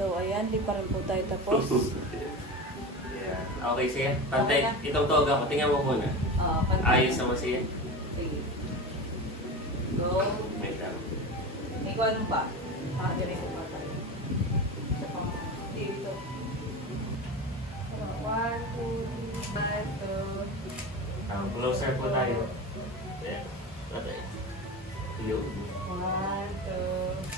So, ayan, di pa rin po tayo tapos. Yeah. Okay, siya. Pantay, okay itong toga ko. Tingnan mo muna. Ayos naman siya. Sige. Go. Wait lang. May ko ano pa? Makadiri ko pa tayo. Sa pang dito. 1, 2, 3, 4. Closer po tayo. Yeah. Okay. Yun. 1, 2.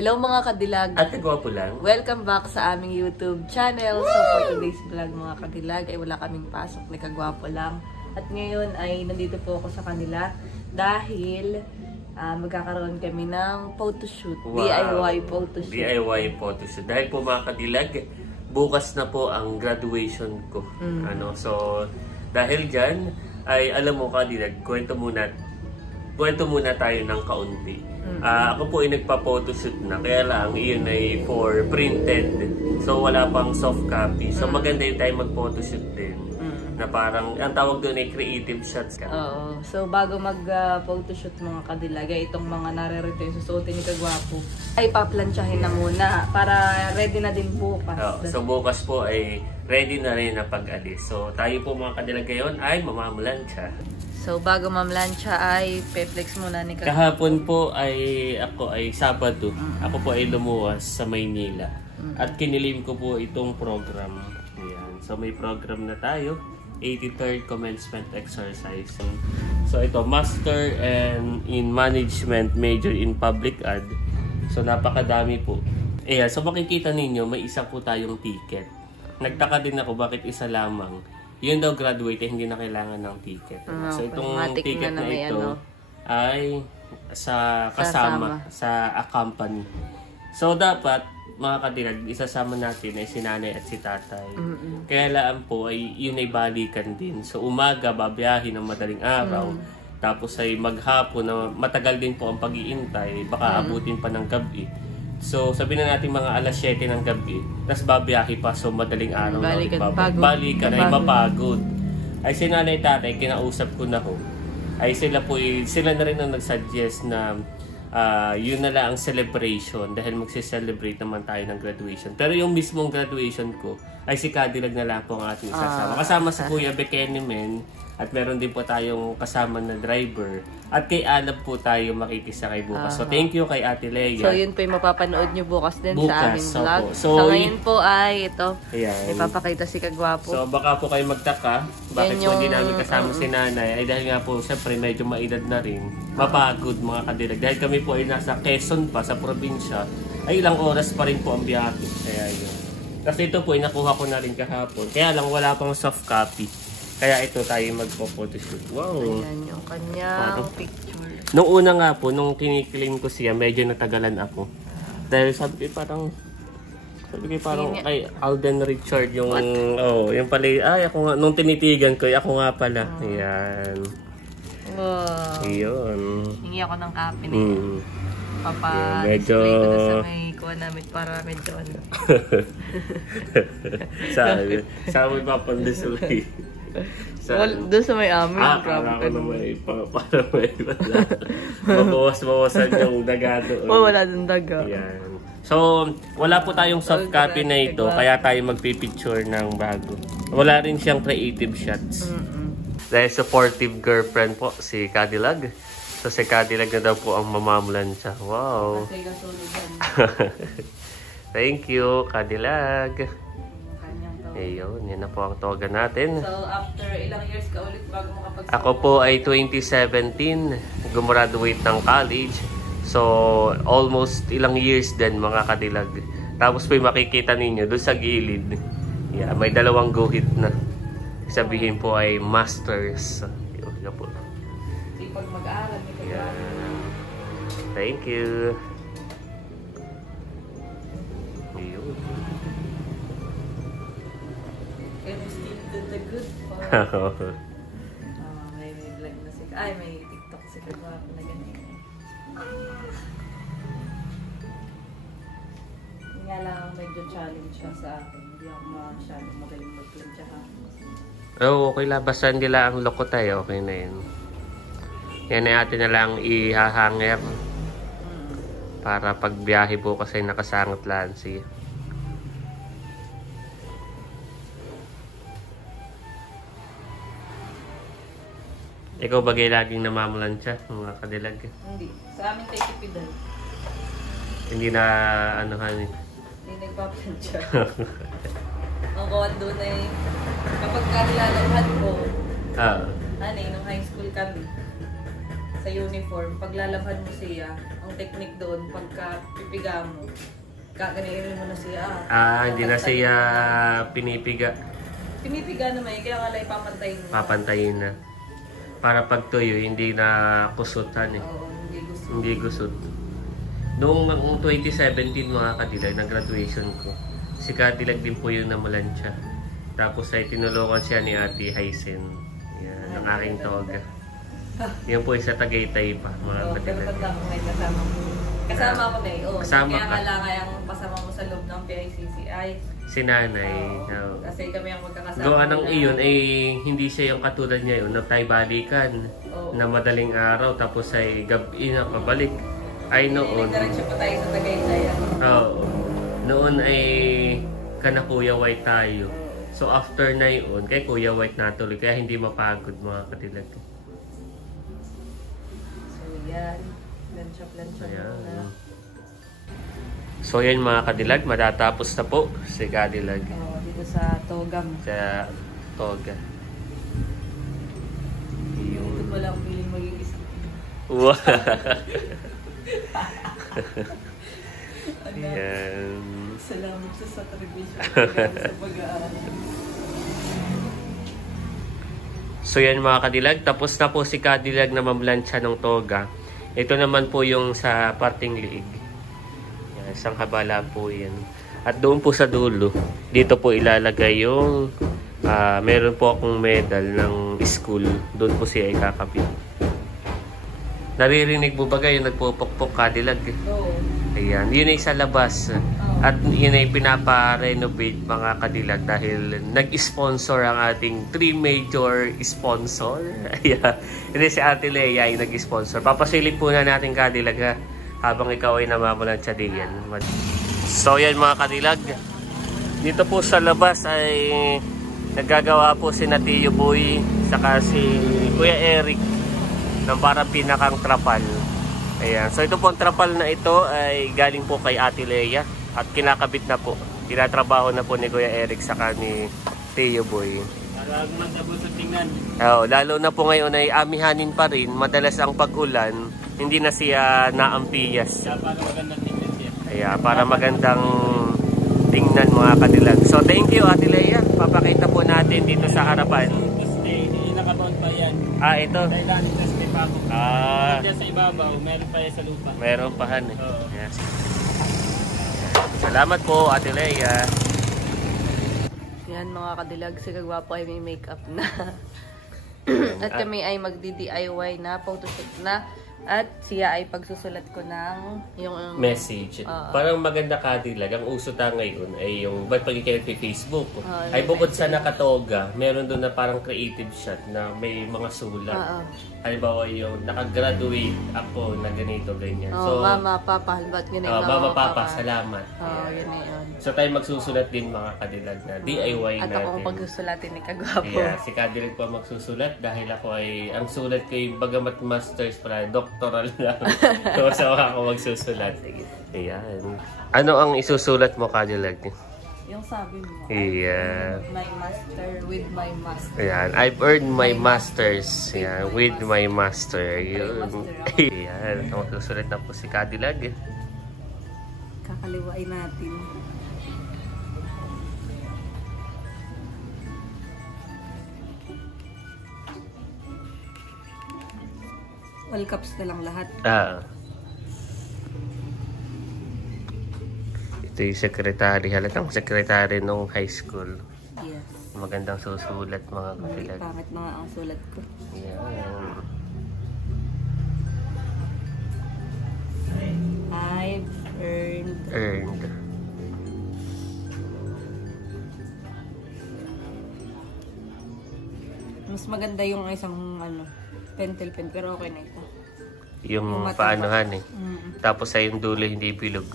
Hello mga kadilag! At nagwapo lang. Welcome back sa aming YouTube channel. So for today's vlog mga kadilag ay wala kaming pasok ni Kagwapo lang. At ngayon ay nandito po ako sa kanila dahil magkakaroon kami ng photoshoot. Wow. DIY photoshoot. DIY photoshoot. Dahil po mga kadilag, bukas na po ang graduation ko. So dahil dyan ay alam mo kadilag, kwento muna tayo ng kaunti. Ako po ay nagpa-photoshoot na, kaya lang iyon ay for printed. So wala pang soft copy. So maganda yung tayo mag-photoshoot din. Na parang, ang tawag doon ay creative shots ka. Oo. So bago mag-photoshoot mga kadilaga, itong mga naririto yung susuotin ni Kagwapo, ay paplansyahin na muna para ready na din bukas. So bukas po ay ready na rin na pag-alis. So tayo po mga kadilaga ngayon ay mamamalansya. So, bago mamlansya ay pe-flex muna ni Kagwapo. Kahapon po ay ako ay Sabado. Ako po ay lumuwas sa Maynila. At kinilim ko po itong program. Ayan. So, may program na tayo. 83rd Commencement Exercise. So, ito, Master and in Management, Major in Public Ad. So, napakadami po. Ayan. So, makikita ninyo, may isa po tayong ticket. Nagtaka din ako bakit isa lamang. Yun daw graduate, hindi na kailangan ng ticket. So itong ticket na ito ay kasama sa company. So dapat mga kadilag, isasama natin ay si nanay at si tatay. Kaya laan po ay yun ay balikan din. So umaga babiyahin ng madaling araw. Tapos ay maghapon na matagal din po ang pag-iintay. Baka abutin pa ng gabi. So, sabihin na natin mga alas 7 ng gabi, tapos babiyahe pa, so madaling araw balikan ay mapagod. Ay si nanay tatay, kinausap ko na ho, ay sila na rin ang nagsuggest na yun na lang ang celebration dahil magse-celebrate naman tayo ng graduation. Pero yung mismong graduation ko, ay si Cadillac na lang po ang ating isasama. Kasama si Kuya Bekenemen, at meron din po tayong kasama na driver. At kay Alab po tayo makikisakay bukas. So, thank you kay Ate Leia. So, yun po yung mapapanood nyo bukas din sa aming vlog. So, ngayon po ay ito. Ipapakita si Kagwapo. So, baka po kayo magtaka. Bakit po hindi namin kasama si nanay? Ay dahil nga po, siyempre, medyo maedad na rin. Mapagod mga kadilag. Dahil kami po ay nasa Quezon pa, sa probinsya. Ay ilang oras pa rin po ang biyahe. Kaya yun. Kasi ito po ay nakuha ko na rin kahapon. Kaya lang wala pang soft copy. Kaya ito tayo magpo-photoshoot. Wow! Ayan yung kanyang picture. Nung una nga po, nung kiniklaim ko siya, medyo natagalan ako. Dahil sabi ko parang kay Alden Richard yung... yung pala, ay ako nga, nung tinitigan ko, ako nga pala. Ayan. Wow! Ayun. Hingi ako ng copy na yan. Medyo... Papa-display ko na sa may kuha namin para medyo ano. Sabi pa pang-display. Doon sa may amin. Para may mabawas-bawasan yung daga doon. Wala doon daga. Yan. So, wala po tayong soft copy na ito, kaya tayo magpipicture ng bago. Wala rin siyang creative shots. Dahil supportive girlfriend po, si Cadillac. So, si Cadillac na daw po ang mamamulansya. Wow! Thank you, Cadillac. Ayun, yan na po ang toga natin. So, after ilang years ka ulit bago makapagsawa? Ako po ay 2017, gumraduate ng college. So, almost ilang years din mga kadilag. Tapos po makikita ninyo doon sa gilid. Yeah, may dalawang guhit na. Sabihin po ay masters. Ayun na po. Sipag mag-aaral. Yeah. Thank you. Ayun. The good part. May vlog na si... Ay, may TikTok si Kagwapo na ganyan. Nga lang medyo challenge siya sa akin. Hindi ako masyadong magaling mag-plancha ha. Oo, okay lang. Basta hindi lang ang loko tayo. Okay na yun. Yan ay atin na lang ihahanger. Para pag biyahe po kasi nakasangat lang siya. Ikaw bagay laging namamulansya, mga kadilag? Hindi. Sa amin tayo tipidal. Hindi na anuhan eh. Hindi nagpaplansya. Ang kawat doon ay kapag kanilalabhan ko, nung high school kami, sa uniform, paglalabhan mo siya, ang technique doon, pagka pipiga mo, kakanirin mo na siya. Hindi na siya pinipiga. Pinipiga naman eh, kaya kalay papantayin mo. Papantayin na. Para pag tuyo, hindi na kusutan eh. Oo, Hindi gusot. Noong 2017 mga kadilag, na graduation ko, si Kadilag din po yung namulansya. Tapos ay tinulungan siya ni Ate Hysen. Yan, ang aking toga. Yan po isa Tagaytay pa, mga kadilag. Pero tanda ko may kasama mo. Kasama ko na eh. Kasama kaya ka. nga lang ang pasama mo sa loob ng PICCI. Si nanay. Kasi kami ang magkakasama. Gawa ng iyon ay hindi siya yung katulad niya yun na tayo balikan na madaling araw tapos ay gabi na pabalik. Ay noon. Nagdiretso pa tayo sa Tagaytay. Oo. Noon ay kana Kuya White tayo. So after na yun, kay Kuya White natuloy kaya hindi mapagod mga katilag. So yan. Plansya muna. So yan mga kadilag, matatapos na po si Kadilag. Dito sa Togam. Sa Toga. Ito pala ang piling mag-iisip. Wow! Yan. Salamat sa sacrifice sa pag-aaral. So yan mga kadilag, tapos na po si Kadilag na mamlansya ng toga. Ito naman po yung sa parting liig. Yan, isang kabala po yan. At doon po sa dulo, dito po ilalagay yung meron po akong medal ng school. Doon po siya ikakabit. Naririnig mo ba kayo nagpupukpok Kadilag? Oo. Ayan, yun ay sa labas. At yun ay pinapa-renovate mga kadilag dahil nag-sponsor ang ating 3 major sponsor. Ayan, hindi si Ate Lea ay nag-sponsor. Papasilip po na natin kadilag ha, habang ikaw ay namamulansya diyan. So yan mga kadilag, dito po sa labas ay naggagawa po si Tio Boy saka si Kuya Eric ng parang pinakang trapal. Ayan. So ito po ang trapal na ito ay galing po kay Ate Lea at kinakabit na po. Tinatrabaho na po ni Kuya Eric saka ni Tio Boy. Lalo na po ngayon ay amihanin pa rin. Madalas ang pag-ulan, hindi na siya naampiyas. Ayan, para magandang tingnan mga kadilag. So thank you Ate Lea. Papakita po natin dito sa harapan. Nakabound pa yan. Ito. Thailand, dyan sa ibabaw, meron pa yan sa lupa. Meron pa han. Yes. Salamat po Ate Lea. Yan mga kadilag, si Kagwapo ay may makeup na. At kami ay magdi-DIY na, photoshoot na. At siya ay pagsusulat ko ng yung message. Parang maganda kadilag. Ang uso ta ngayon ay yung ba't pag ikaw Facebook ay bukod sa nakatoga, meron doon na parang creative shot na may mga sulat. Halimbawa yung nakagraduate ako na ganito, ganyan. So, Mama, Papa, ba't ganyan? Mama, Papa, salamat. Yun na yun. So tayo magsusulat din mga kadilag na DIY natin. At ako pagsusulatin ni Kagwapo. Yeah, si Kadilag pa magsusulat dahil ako ay, ang sulat ko ay bagamat masters pala, doctoral lang. So ako magsusulat. Ayan. Ano ang isusulat mo Kadilag? Yung sabi mo. Yeah. My master with my master. Ayan. I've earned my masters. Ayan. With my master. Yun. Ayan. Magsusulat na po si Kadilag. Kakaliwain natin. All caps na lang lahat. Ito yung sekretary. Halatang sekretary nung high school. Yes. Magandang susulat mga kadilag. Pangit na nga ang sulat ko. Ayan. I've earned Mas maganda yung isang ano, pentel pen, pero okay na ito. Yung mataba. paanohan eh. Tapos ay yung dulo hindi bilog.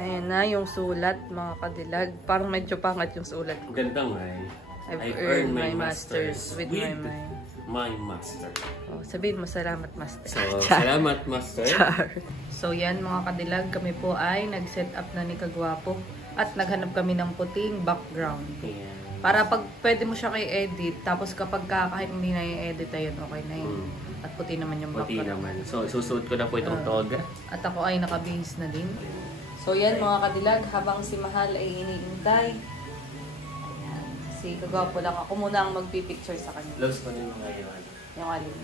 Ayan na yung sulat, mga kadilag. Parang medyo pangat yung sulat. Ganda nga eh. I've earned my masters with my mind. My master. Oh, sabihin mo, salamat, master. So, salamat, master. Char. So, yan mga kadilag. Kami po ay nag-set up na ni Kagwapo. At naghanap kami ng puting background. Yeah. Para pag pwede mo siya kay edit, tapos kapag kahit hindi na i-edit, ayun, okay na yun. At puti naman yung Puti background. naman. So, susuot ko na po itong toga. At ako ay naka-base na din. So, yan mga kadilag. Habang si Mahal ay iniintay. Ayan. Si Kagwapo lang. Ako muna ang magpipicture sa kanya. Close ko na yung mga yun. Yung alin.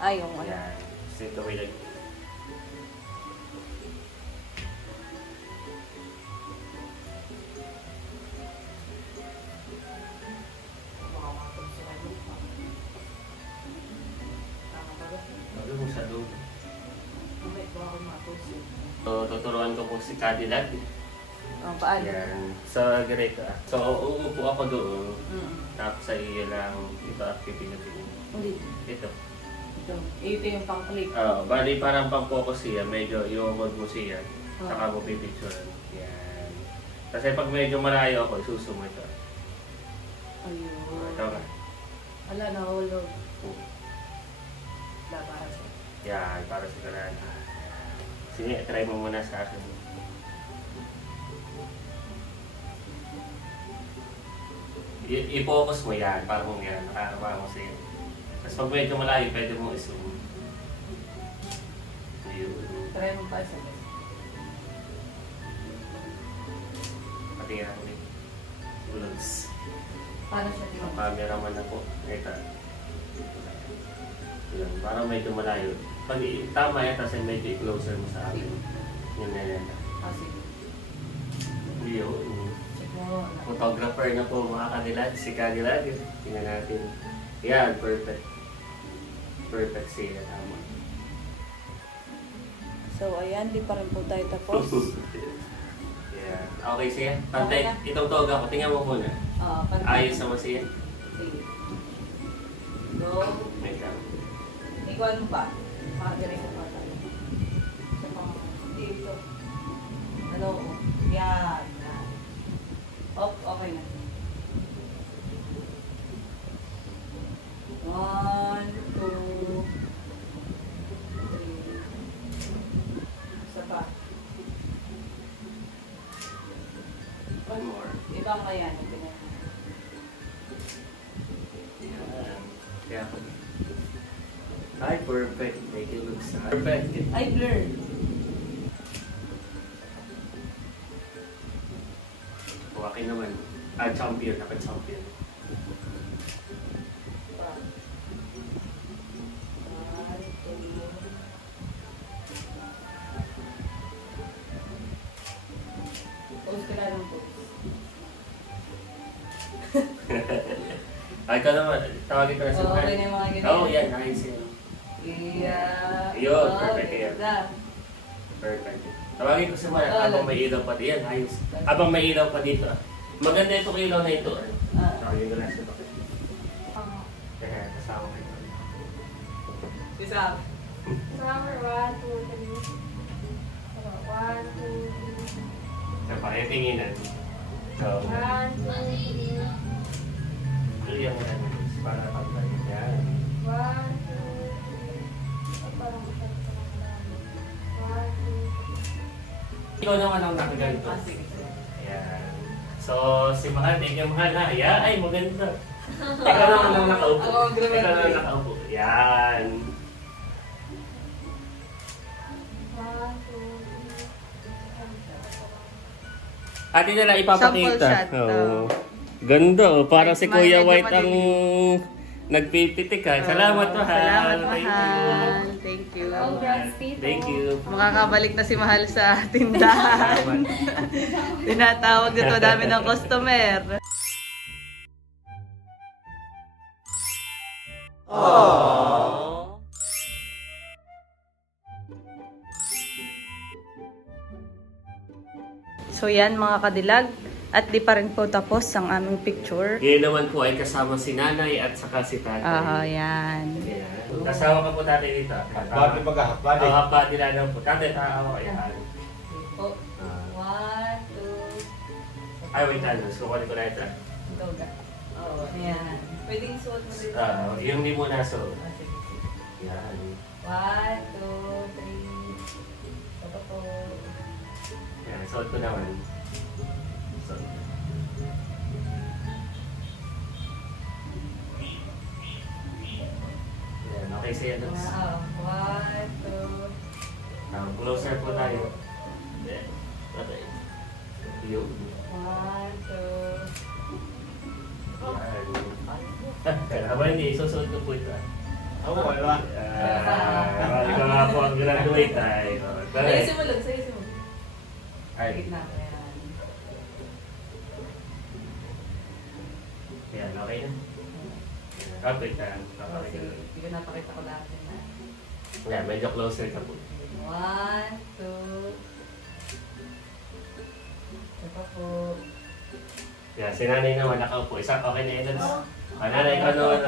Ay, yung ano. Yan. Kasi ito may lag... Sabi mo sa loob. So, tuturuan ko po si Cadillac. Oh, paano? Yan. Sa Greco. So, umupo ako doon. Mm. Tapos ay iyo lang ito at pipindutin. Hindi. Ito. Ito. Ito yung pang-click. Bali parang pang-focus siya. Medyo i-hold mo siya. Saka mo pipicture. Yan. Kasi pag medyo malayo ako, isusumo ito. Ayun. Ito ka. Wala, nahulog. Wala, para sa... Yan, para sa kanan. Sige, try mo muna sa akin. I-focus mo yan, para mong yan, nakakaba mo sa'yo. Tapos pag medyo malayo, pwede mo i-zoom. Ayun. Try mo pa sa... Pati nga ako din. Vlogs. Paano siya Ang tingnan? cameraman na po. Ito. Yun, parang medyo malayo. Pag tama yan, tapos medyo i-closer mo sa akin. Yun na yan. Ah, sige. Yun. Check mo. Photographer na po mga Cadillac. Si Cadillac. Tingnan natin. Yan, perfect. Perfect siya. Tama. So, ayan. Di pa rin po tayo tapos. Yeah. Okay siya. Pantay, Okay na. itong toga ko. Tingnan mo muna. Ayos naman siya. Sige. Go. Wait lang. Ikaw ano pa? Makadiretso pa tayo. Sa pang... Dito. Ano? Yan. Yan. Oh, okay na. 1, 2, 3. Isa pa. One more. Ibang ayan. Yan. Kaya ako. Ay, perfect. Make it look sad. Perfect. Ay, blur. Huwakin naman. Champion. Naka-champion. Pause ka na lang po. Ay, ka naman. Tawagin ko na sa Okay na yung mga ganyan. Oh, yan. Nice yan. Yeah. Yun, perfect yan. ganda. Perfect. Tawagin ko sa mga habang may ilaw pa dito. Yan, ayos. Habang may ilaw pa dito. Maganda itong ilaw na ito. Tawagin ko na sa bakit. Kaya kasama ko ito. Si Sam. Summer, 1, 2, 3. 1, 2, 3. Sa pakitinginan. So, 1, 2, 3. Iyan mo na para pagpalit yan. 1, 2, 3. Parang masarap ka lang namin. 1, 2, 3. Ikaw naman ang nakaganto. Sige. Ayan. So, si Mahal, thank you Mahal ha. Ayan, ay maganda. Ikaw naman ang nakaupo. Ako ang grabe. Ikaw naman ang nakaupo. Ayan. 1, 2, 3. Atin na lang ipapakita. Sample shot, Oo. Ganda oh. Para si Kahit Kuya medyo White ang madilim. nagpipitik ha. Salamat Mahal. Salamat, Thank Mahal. Thank you. Congrats, Tito. Thank you. Makakabalik na si Mahal sa tindahan. Salamat. Tinatawag dito dami ng customer. So yan mga kadilag. At di pa rin po tapos ang aming picture. Ngayon naman po ay kasama si nanay at saka si tatay. Yan. Ayan. Kasama ka po tatay dito. Bati maghahapad eh. Hapa nila lang po. Tatay, tao. Ayan. Oh, 1, 2. Ay, wait, ano. Kukunin ko na ito. Ayan. Pwedeng suot mo dito. Yung di mo naso. Sige. Yan. 1, 2, 3. Ito po. Yan, suot ko naman. Suot. Yan, okay sa'yo, Lutz. 1, 2. Closer po tayo. Yan. Okay. Yung. 1, 2. Aba, hindi. Susuot ko po ito. Ako, wala. Ikaw nga po ang graduate ay. Sayusin mo lang, sayusin mo. Ay. Gitna ko yan. Yan, okay na. Okay na. Sige, hindi ko napakita ko lahat yun na. Yan, medyo closer ka po. 1, 2. Ito po. Yan, si nanay naman nakaupo. Isa, okay na yun. Nanay ko naman.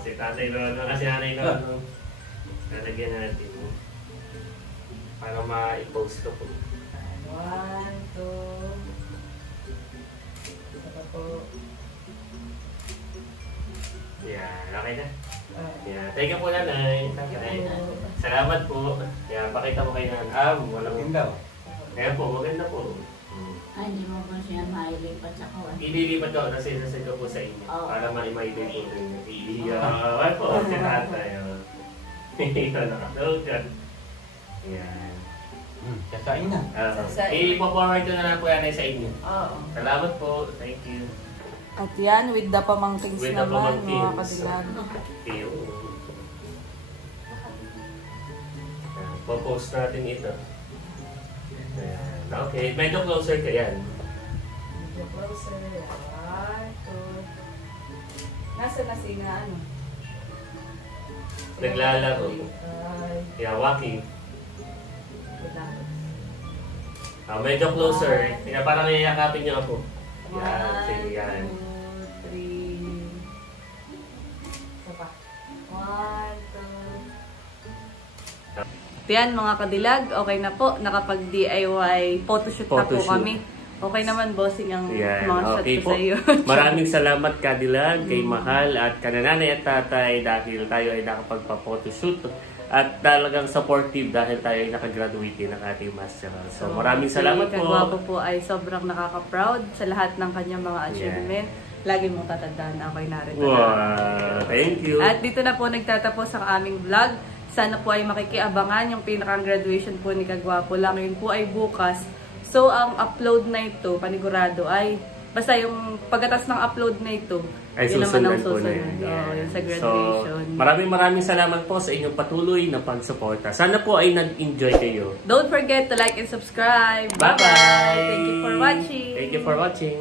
Si tatay naman, kasi nanay naman. Lalagyan natin. Para ma-post ko po. 1, 2. Ito po. Yan, okay na. Ah, Yan, thank you po nanay. Tatay. Salamat po. Yan, pakita mo kay nanay. Walang... Ganda. Ayan po, maganda po. Ay, hindi mo ba siya mailipat sa kawan? Ililipat ko kasi sasend ko po sa inyo. Oo. Para ma-imagine po rin. Ay po, si tatay. Ikaw nakatawag dyan. Yan. Kasain na. I-forward ko na lang po yan sa inyo. Oo. Salamat po. Thank you. At yan, with the pamangkings With the naman, mga pamangkings. kadilag. Iyo. Po-post natin ito. Ayan. Okay, medyo closer ka yan. Medyo closer. 1, 2. Nasa na si na ano? Naglalaro. Yeah, walking. Medyo closer. Kaya parang niyayakapin niyo ako. Yan, sige yan. 1, 2, 3. Isa pa. 1, 2. Yan mga kadilag, okay na po. Nakapag-DIY photoshoot na po Photoshoot. kami. Okay naman, bossing ang Yan, mga shot okay ko po. sa iyo. Maraming salamat Kadilag, kay Mahal at kananay at tatay dahil tayo ay nakapagpa-photoshoot at talagang supportive dahil tayo ay nakagraduate ng ating master. So maraming salamat si po. Kagwapo po ay sobrang nakaka-proud sa lahat ng kanyang mga achievement. Lagi mong tatandaan na ako'y narito. Wow, thank you. At dito na po nagtatapos ang aming vlog. Sana po ay makikiabangan yung pinaka-graduation po ni Kagwapo lang. Yun po ay bukas. So, ang upload na ito, panigurado, ay basta yung pagkatas ng upload na ito, Ay yun naman ang susunod po na susunod. yan. Oo, yun sa graduation. So, maraming salamat po sa inyong patuloy na pagsuporta. Sana po ay nag-enjoy kayo. Don't forget to like and subscribe. Bye-bye! Thank you for watching. Thank you for watching.